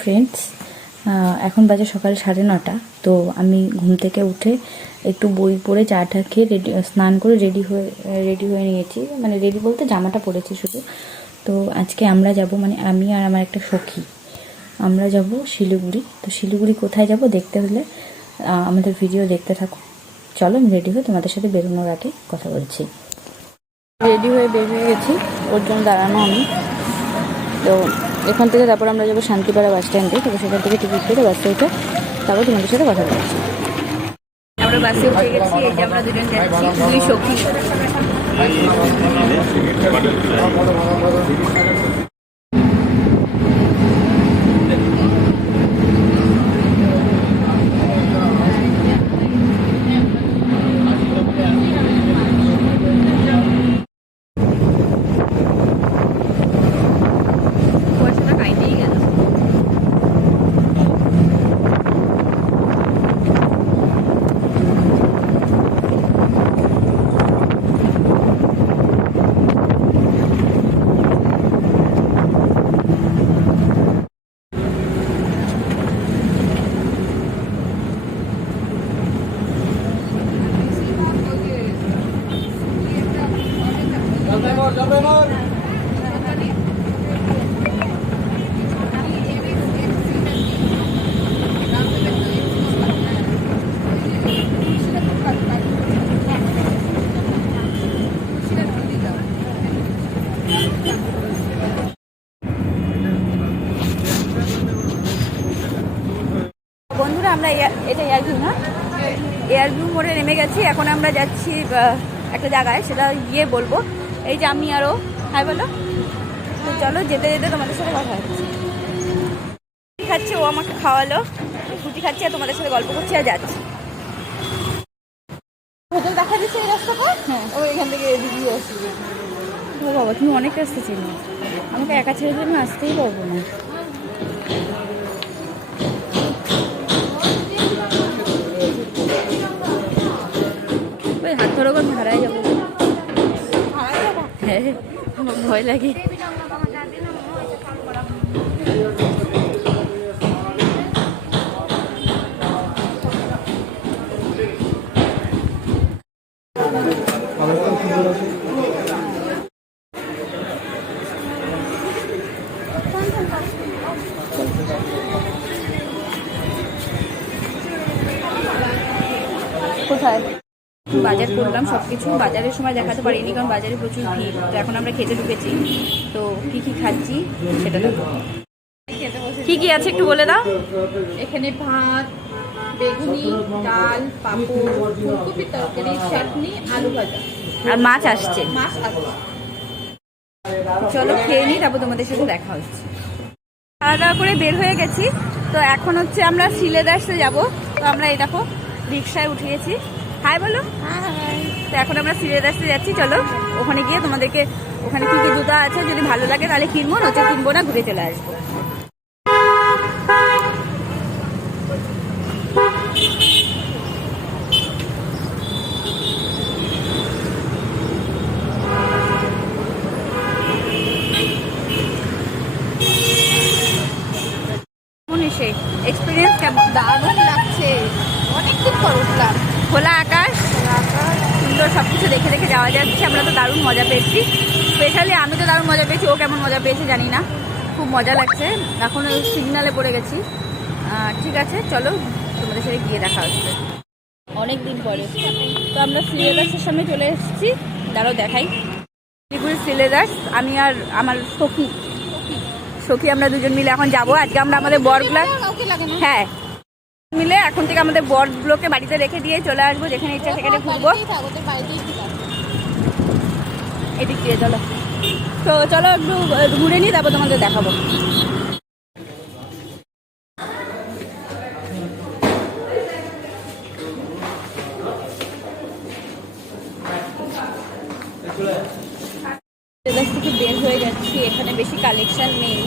Friends, এখন বাজে সকাল 9:30। তো আমি ঘুম থেকে উঠে একটু বই পড়ে চাটা খেয়ে স্নান করে রেডি হয়ে নিয়েছি। মানে রেডি বলতে জামাটা পরেছি শুধু। তো আজকে আমরা যাব, মানে আমি আর আমার একটা সখী, আমরা যাব শিলিগুড়ি। তো শিলিগুড়ি কোথায় যাব দেখতে হলে আমাদের ভিডিও দেখতে থাকো। চলো, আমি রেডি হয়ে তোমাদের সাথে বেরোনোর আগে কথা বলছি। রেডি হয়ে বের হয়ে গেছি, ওর জন্য দাঁড়ানো আমি। তো এখান থেকে তারপর আমরা যাবো শান্তিপাড়া বাস স্ট্যান্ডে। তো সেখান থেকে টিকিট কেটে বাসে উঠে তারপর তোমাদের সাথে কথা বলছি। আমরা বাসে উঠে গেছি, এই যে আমরা দুজন যাচ্ছি, দুই সখী। বন্ধুরা, আমরা এটা এয়ারভিউ না, এয়ারভিউ মোড়ে নেমে গেছি। এখন আমরা যাচ্ছি একটা জায়গায়, সেটা গিয়ে বলবো। এই যে আমি আরও হাই বলো। তো চলো, যেতে যেতে তোমাদের সাথে কথা হচ্ছে। খাচ্ছে, ও আমাকে খাওয়ালো, ফুটি খাচ্ছি আর তোমাদের সাথে গল্প করছি আর যাচ্ছি। হোটেল দেখা দিচ্ছে এই রাস্তাটা। হ্যাঁ, ও এখান থেকে এদিকে আসবে। ও বাবা, তুমি অনেক রাস্তা চিনো, আমাকে একা ছেড়ে দিয়ে আমি আসতেই পারবো না। ওই হাত ধরো, আমি হারাই যাবো। হ্যাঁ, আমার ভয় লাগে। কোথায় বাজার করলাম সবকিছু। বাজারের সময় দেখাতে পারিনি কারণ বাজারে প্রচুর ভিড়। তো এখন আমরা খেতে ঢুকেছি। তো কি কি খাচ্ছি সেটা দেখো। কি কি আছে একটু বলে দাও। এখানে ভাত, বেগুনি, ডাল, পাঁপড়, ফুলকপি তরকারি, চাটনি, আলু ভাজা আর মাছ আসছে। মাছ আসছে। চলো খেয়ে নিই, তারপর তোমাদের সাথে দেখা হচ্ছে। খাওয়া দাওয়া করে বের হয়ে গেছি। তো এখন হচ্ছে আমরা সিলেদার্সে যাব। তো আমরা এই দেখো রিক্সায় উঠে গেছি। হাই বলো। তো এখন আমরা সিলেদার্সে যাচ্ছি। চলো ওখানে গিয়ে তোমাদেরকে ওখানে কি কি জুতা আছে যদি ভালো লাগে তাহলে কিনবো, নচে কিনবো না, ঘুরে চলে আসবো। এক্সপিরিয়েন্স কেমন? দারুণ লাগছে, অনেকদিন পর উঠলাম। খোলা আকাশ, সুন্দর সবকিছু দেখে দেখে যাওয়া যাচ্ছে। আমরা তো দারুণ মজা পেয়েছি, স্পেশালি আমি তো দারুণ মজা পেয়েছি। ও কেমন মজা পেয়েছে জানি না, খুব মজা লাগছে। এখন সিগনালে পড়ে গেছি। ঠিক আছে, চলো তোমাদের সাথে গিয়ে দেখা হচ্ছে অনেক দিন পরে। তো আমরা সিলেদার্সের সামনে চলে এসেছি। দাঁড়াও দেখাই, শিলিগুড়ি সিলেদার্স। আমি আর আমার সখী আমরা দুজন মিলে এখন যাবো। আজকে আমরা আমাদের বরগুলা, হ্যাঁ মিলে এখন থেকে আমাদের বরগুলোকে বাড়িতে রেখে দিয়ে চলে আসবো, যেখানে ইচ্ছা সেখানে ঘুরবো। এদিক দিয়ে চলো। তো চলো একটু ঘুরে নিই, তারপর তোমাদের দেখাবো। থেকে বের হয়ে যাচ্ছি, এখানে বেশি কালেকশন নেই।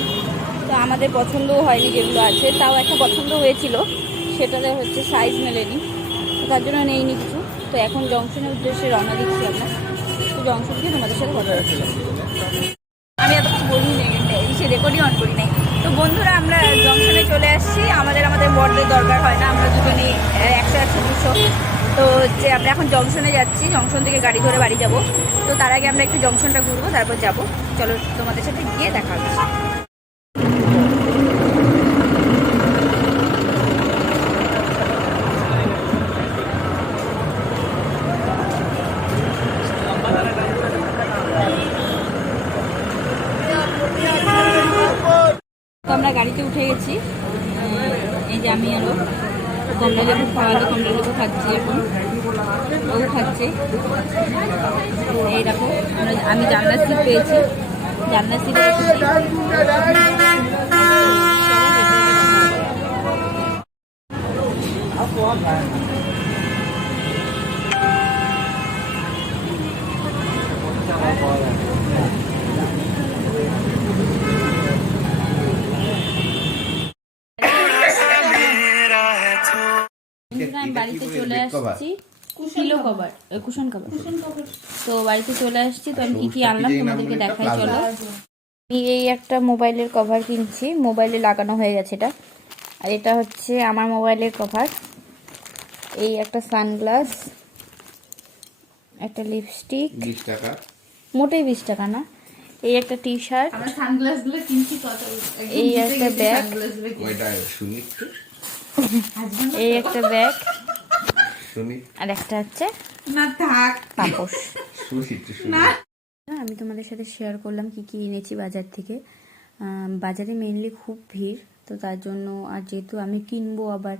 তো আমাদের পছন্দও হয়নি যেগুলো আছে, তাও একটা পছন্দ হয়েছিল, সেটাতে হচ্ছে সাইজ মেলেনি, তার জন্য নেইনি কিছু। তো এখন জংশনের উদ্দেশ্যে রওনা দিচ্ছি আমরা। তো জংশন গিয়ে তোমাদের সাথে কথা হচ্ছিল। আমি এত কিছু বলি নেই, সে রেকর্ডই অন করি নাই। তো বন্ধুরা, আমরা জংশন চলে আসছি। আমাদের বড়দের দরকার হয় না, আমরা দুজনেই 100-100-200। তো হচ্ছে আমরা এখন জংশনে যাচ্ছি, জংশন থেকে গাড়ি ধরে বাড়ি যাব। তো তার আগে আমরা একটু জংশনটা ঘুরবো, তারপর যাব। চলো তোমাদের সাথে গিয়ে দেখা হচ্ছে। তো আমরা গাড়িতে উঠে গেছি। এই যে আমি আরো কমলা লেবু খাওয়ালো, কমলা লেবু খাচ্ছি এখন, ও খাচ্ছে। এই দেখো আমি জানলার সিট পেয়েছি, জানলার সিটে বাড়িতে চলে আসছি। Pillow cover, cushion cover. তো বাড়িতে চলে আসছি। তো আমি কি কি আনলাম তোমাদেরকে দেখাই, চলো। আমি এই একটা মোবাইলের কভার কিনছি, মোবাইলে লাগানো হয়ে গেছে এটা। আর এটা হচ্ছে আমার মোবাইলের কভার। এই একটা সানগ্লাস, একটা লিপস্টিক, 20 টাকা, মোটেই 20 টাকা না। এই একটা টি শার্ট, আমরা সানগ্লাসগুলো কিনছি কত, এই একটা ব্যাগ, ওইটা শুনি এই একটা ব্যাগ, শুনি আর একটা হচ্ছে না থাক পাপোশ। শুনি একটু শুনি। আমি তোমাদের সাথে শেয়ার করলাম কি কি এনেছি বাজার থেকে। বাজারে মেনলি খুব ভিড়, তো তার জন্য, আর যেহেতু আমি কিনবো আবার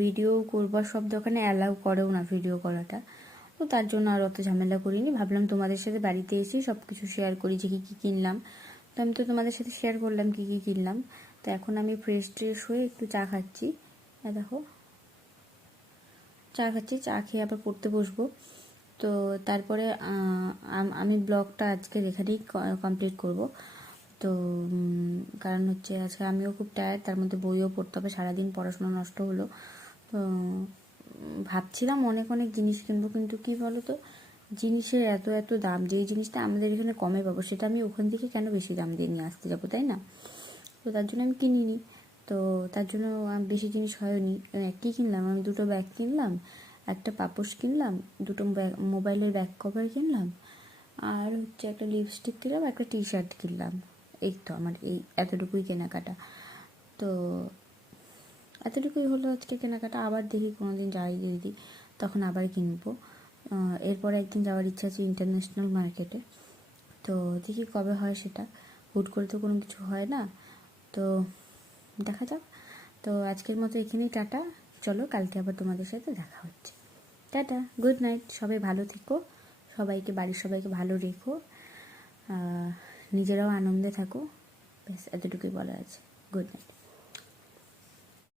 ভিডিও করবো, সব দোকানে অ্যালাউ করেও না ভিডিও করাটা, তো তার জন্য আর অত ঝামেলা করিনি। ভাবলাম তোমাদের সাথে বাড়িতে এসে সব কিছু শেয়ার করি যে কী কী কিনলাম। তো আমি তো তোমাদের সাথে শেয়ার করলাম কী কী কিনলাম। তো এখন আমি ফ্রেশ ট্রেশ হয়ে একটু চা খাচ্ছি। দেখো চা খাচ্ছি, চা খেয়ে আবার পড়তে বসবো। তো তারপরে আমি ব্লগটা আজকের এখানেই কমপ্লিট করব। তো কারণ হচ্ছে আজকে আমিও খুব টায়ার্ড, তার মধ্যে বইও পড়তে হবে, সারাদিন পড়াশোনা নষ্ট হলো। তো ভাবছিলাম অনেক অনেক জিনিস কিনবো, কিন্তু কি বলো তো, জিনিসের এত এত দাম, যেই জিনিসটা আমাদের এখানে কমে পাবো সেটা আমি ওখান থেকে কেন বেশি দাম দিয়ে নিয়ে আসতে যাবো, তাই না? তো তার জন্য আমি কিনিনি। তো তার জন্য বেশি জিনিস হয়নি। কী কিনলাম আমি, দুটো ব্যাগ কিনলাম, একটা পাপোশ কিনলাম, দুটো মোবাইলের ব্যাক কভার কিনলাম, আর হচ্ছে একটা লিপস্টিক কিনলাম, একটা টি শার্ট কিনলাম। এই তো আমার এই এতটুকুই কেনাকাটা। তো এতটুকুই হলো আজকে কেনাকাটা। আবার দেখি কোনো দিন যাই যদি, তখন আবার কিনবো। এরপর একদিন যাওয়ার ইচ্ছা আছে ইন্টারন্যাশনাল মার্কেটে। তো দেখি কবে হয় সেটা, হুট করে তো কোনো কিছু হয় না, তো দেখা যাক। তো আজকের মতো এখানেই টাটা। চলো কালকে আবার তোমাদের সাথে দেখা হচ্ছে। Tata, good night. সবাই ভালো থেকো, সবাইকে, বাড়ির সবাইকে ভালো রেখো, নিজেরাও আনন্দে থাকো। ব্যাস এতটুকুই বলা আছে। Good night.